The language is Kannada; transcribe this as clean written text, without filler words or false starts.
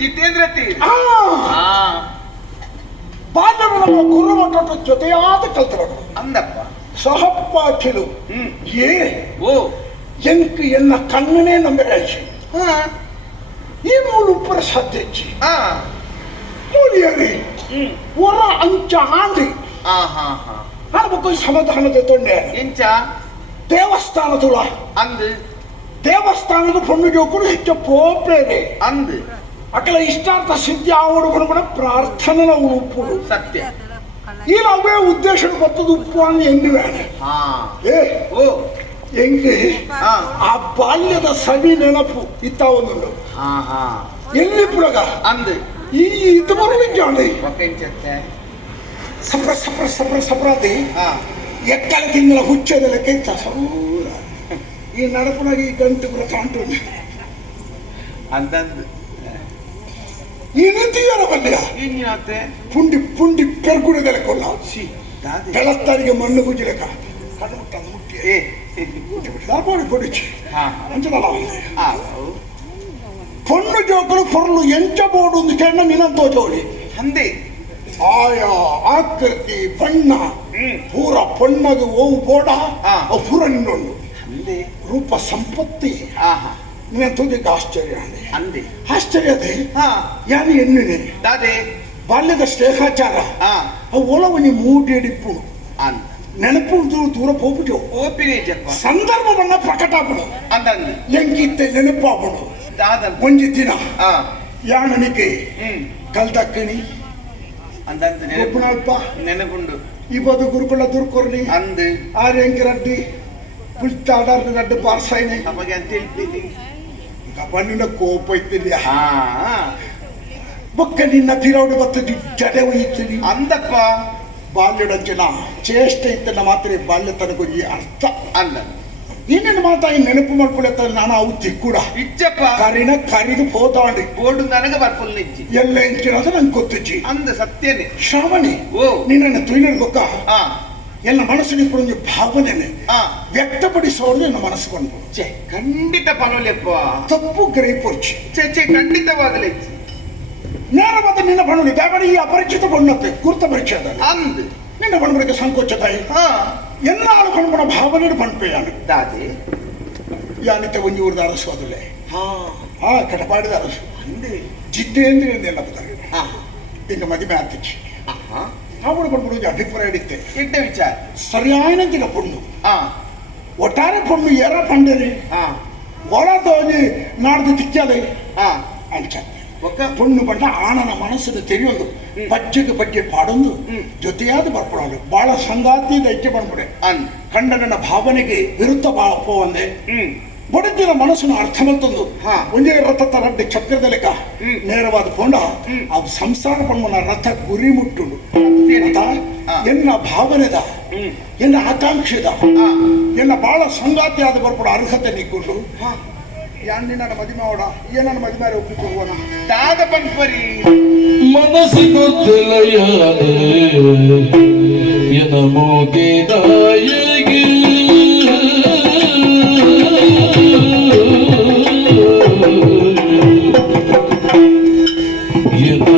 ಜಿತೇಂದ್ರ ಗುರುಮಠದ ಜೊತೆಯಾದ ಕಲ್ತವರು ಅಂದಪ್ಪ ಸಹಪಾಠಿಲು ಏ ಓ ಎಂಕ್ ಎನ್ನ ಕಣ್ಣನೇ ನಂಬೆರಾಚಿ ಈ ಮೂಲು ಉಪ್ಪರ ಸಾಧ್ಯಚ್ಚಿ ಮೂಲಿಯರಿ ಒರ ಅಂಚ ಹಾಂಡಿ ಅನ್ಬೇಕು ಸಮಾಧಾನದ ತೊಂಡೆ ಇಂಚ ದೇವಸ್ಥಾನದುಳ ಅಂದು ದೇವಸ್ಥಾನದ ಪೊಣ್ಣು ಜೋಕರು ಹೆಚ್ಚು ಪೋಪೇರೆ ಅಂದು ಅಕಲ ಇಷ್ಟಾರ್ಥ ಸಿದ್ಧಿ ಆವಡು ಕೂಡ ಪ್ರಾರ್ಥನಲ ಉಪ್ಪು ಸತ್ಯ ಈ ಅವೇ ಉದ್ದೇಶ ಗೊತ್ತದು ಉಪ್ಪು ಅಂತ ಎಂದು ಬೇಡ ಏ ಓ ಹೆಂಗೆ ಆ ಬಾಲ್ಯದ ಸವಿ ನೆನಪು ಇತ್ತ ಒಂದು ಎಲ್ಲಿ ಪುರಗ ಅಂದು ಈ ಇದು ಬರುವಿಂಜಾಂಡಿ ಸಪ್ರ ಸಪ್ರ ಸಪ್ರ ಸಪ್ರಾತಿ ಎಕ್ಕಲ ತಿಂಗಳ ಹುಚ್ಚದೆಲ್ಲ ಕೈತ ಸೌರ ಈ ನಡಪನಾಗಿ ಈ ಗಂಟು ಪುರ ಕಾಂಟು ಅಂದಂದು ಈ ನಿಂತಿಯಾರ ಬಲ್ಯ ಪುಂಡಿ ಪುಂಡಿ ಪೆರ್ಗುಡದೆಲ್ಲ ಕೊಲ್ಲ ಬೆಳತ್ತಾರಿಗೆ ಮಣ್ಣು ಗುಜ್ಜಿಲೆಕ್ಕ ಕಣ್ಣು ಮುಟ್ಟ ಮುಟ್ಟಿ ಕೊಡಿಚಿ ಅಂಚನಲ್ಲ ಪೊಣ್ಣು ಜೋಕರು ಪೊರ್ಲು ಎಂಚ ಬೋಡು ಒಂದು ಕೆಣ್ಣ ನಿನಂತೋ ಜೋಡಿ ಅಂದೆ ಆಯಾ ಆಕೃತಿ ಬಣ್ಣ ಪೂರ ಪೊಣ್ಣದು ಓವು ಬೋಡ ಪೂರ ನಿನ್ನೊಂದು ರೂಪ ಸಂಪತ್ತಿ ನಿನ್ನಂತೋದಕ್ಕೆ ಆಶ್ಚರ್ಯ ಅಂದೆ ಆಶ್ಚರ್ಯ ಅದೇ ಯಾರು ಎಣ್ಣಿದೆ ಅದೇ ಬಾಲ್ಯದ ಸ್ನೇಹಾಚಾರ ಒಳವನಿ ಮೂಡಿಡಿಪ್ಪು ನೆನಪು ದೂರ ಹೋಗ್ಬಿಟ್ಟು ಸಂದರ್ಭವನ್ನ ಪ್ರಕಟ ಆಗ್ಬಿಡು ಎಂಗಿತ್ತೆ ನೆನಪಾಗ್ಬಿಡು ಒಂಜಿ ದಿನ ಯಾಣನಿಗೆ ಕಲ್ದಕ್ಕಣಿ ಒಬ್ಬನಲ್ಪ ನೆನಪುಂಡು ಇವದು ಗುರುಕುಲ ದುರ್ಕೊರ್ನಿ ಅಂದು ಆರ್ಯಂಕಿ ರಡ್ಡಿ ಪುಲ್ತಾಡಾರ್ ರಡ್ಡು ಬಾರ್ಸಾಯ್ನೆ ನಮಗೆ ಅಂತ ಹೇಳ್ತೀನಿ ಬಣ್ಣಿನ ಕೋಪ ಇತ್ತಿಲ್ಲ ಬೊಕ್ಕ ನಿನ್ನ ತಿರೌಡು ಬತ್ತದಿ ಜಡೆ ಒಯ್ತೀನಿ ಅಂದಪ್ಪ ಬಾಲ್ಯಡಂಚಿನ ಚೇಷ್ಟೆ ಇತ್ತನ ಮಾತ್ರ ಬಾಲ್ಯ ತನಗೊಜ್ಜಿ ಅರ್ಥ ಅಂದ ಇನ್ನೇನು ಮಾತಾಗಿ ನೆನಪು ಮಾಡ್ಕೊಳತ್ತ ನಾನು ಅವು ತಿಕ್ಕೂಡ ಇಚ್ಚಪ್ಪ ಕರಿನ ಕರಿದು ಹೋತಾಂಡಿ ಓಡು ನನಗೆ ಬರ್ಪುಲ್ ಇಜ್ಜಿ ಎಲ್ಲ ಇಂಚಿನದು ನಂಗೆ ಗೊತ್ತಿಜ್ಜಿ ಅಂದ ಸತ್ಯನೇ ಶ್ರಾವಣಿ ಓ ನಿನ್ನ ತುಯ್ನಡ್ ಬೊಕ್ಕ ಎಲ್ಲ ಮನಸ್ಸಿನ ಒಂದು ಭಾವನೆನೆ ವ್ಯಕ್ತಪಡಿಸೋದು ನನ್ನ ಮನಸ್ಸು ಬಂದು ಖಂಡಿತ ಪನೋಲೆಪ್ಪ ತಪ್ಪು ಗ್ರಹಿಪುರ್ಚಿ ಚೆ ಖಂಡಿತವಾಗಲೇ ನೇರವಾದ ನಿನ್ನ ಬಣ್ಣಿ ದಯಮಾಡಿ ಈ ಅಪರಿಚಿತ ಬಣ್ಣತೆ ಗುರುತ ಪರಿಚಯದ ಅಂದು ನಿನ್ನ ಬಣ್ಣಗಳಿಗೆ ಸಂಕೋಚತಾಯಿ ಎಲ್ಲಾಳು ಬಣ್ಣ ಭಾವನೆ ಬಣ್ಪೆಯಾನು ದಾದಿ ಯಾನಿತ ಒಂಜಿ ಊರ್ದ ಅರಸೋದಲೆ ಕಟಪಾಡಿದ ಅರಸು ಜಿತೇಂದ್ರ ಎಲ್ಲ ಬದ್ದಾರೆ ಈಗ ಮದುವೆ ಆಗ್ತಿಚ್ಚಿ ಅವಳು ಬಂದ್ಬಿಡು ಅಭಿಪ್ರಾಯ ಇಡುತ್ತೆ ಕೆಟ್ಟ ವಿಚಾರ ಸರಿಯಾಯಿನ ಪೊಣ್ಣು ಒಟ್ಟಾರೆ ಪೊಣ್ಣು ಏರ ಪಂಡರಿ ಒಳದೋಗಿ ನಾಡ್ದು ತಿಕ್ಕಾದೆ ಅಂಚ ಪೊಣ್ಣು ಬಂಡ ಆಣನ ಮನಸ್ಸನ್ನು ತೆರೆಯೋದು ಬಜ್ಜೆಗೆ ಬಗ್ಗೆ ಪಾಡೊಂದು ಜೊತೆಯಾದ ಬರ್ಪಡೋದು ಬಾಳ ಸಂಗಾತಿ ದೈತ್ಯ ಬಂದ್ಬಿಡೆ ಕಂಡ ನನ್ನ ಭಾವನೆಗೆ ವಿರುದ್ಧ ಬಾಳ ಪೋವಂದೆ ಬಡಿದಿನ ಮನಸ್ಸನ್ನು ಅರ್ಥ ಮಲ್ತಂದು ಒಂದೇ ರಥ ರಡ್ಡೆ ಚಕ್ರದಲೆಕ ನೇರವಾದ ಪೋಂಡ ಅವು ಸಂಸಾರ ಪಣ್ಣನ ರಥ ಗುರಿ ಮುಟ್ಟುಡು ಎನ್ನ ಭಾವನೆದ ಎನ್ನ ಆಕಾಂಕ್ಷೆದ ಎನ್ನ ಬಾಳ ಸಂಗಾತಿ ಆದ ಬರ್ಪಡ ಅರ್ಹತೆ ನಿಕ್ಕೊಂಡು ಯಾನ್ನಿ ನನ್ನ ಮದುವೆ ಅವಡ ಏ ನನ್ನ ಮದುವೆ ಒಪ್ಪಿಕೊಳ್ಳೋಣ ದಾದ ಪನ್ಪರಿ ಮನಸ್ಸು ಗೊತ್ತಿಲ್ಲ ಎನ ಮೋಗೆದಾಯಗಿ ಎನ್ನ